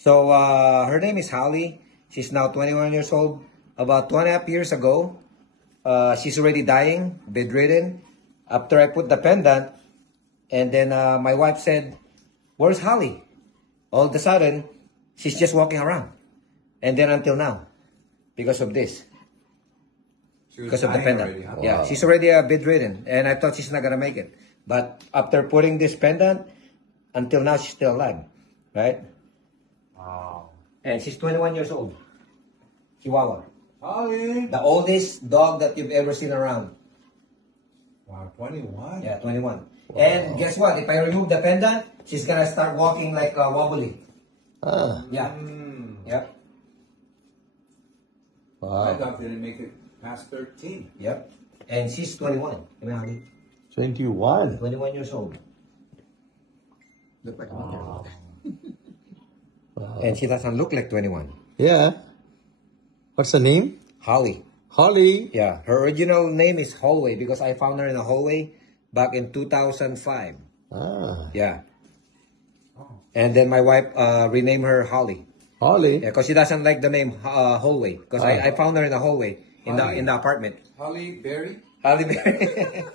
So her name is Holly. She's now 21 years old. About 2.5 years ago, she's already dying, bedridden. After I put the pendant, and then my wife said, "Where's Holly?" All of a sudden, she's just walking around. And then until now, because of this. Because of the pendant. Already, huh? Yeah, she's already bedridden. And I thought she's not going to make it. But after putting this pendant, until now, she's still alive. Right? Wow. And she's 21 years old. Chihuahua. Holly. The oldest dog that you've ever seen around. Wow, 21. Yeah, 21. And guess what? If I remove the pendant, she's going to start walking like wobbly. Ah, Yeah. Yep. My wow. dog didn't make it past 13. Yep. And she's 21. 21. 21 years old. Look like a 1-year-old. And she doesn't look like 21. Yeah. What's the name? Holly. Holly. Yeah. Her original name is Hallway because I found her in a hallway back in 2005. Ah, Yeah. And then my wife renamed her Holly. Holly. Yeah, because she doesn't like the name hallway. Because I found her in a hallway in the apartment. Holly Berry? Holly Berry.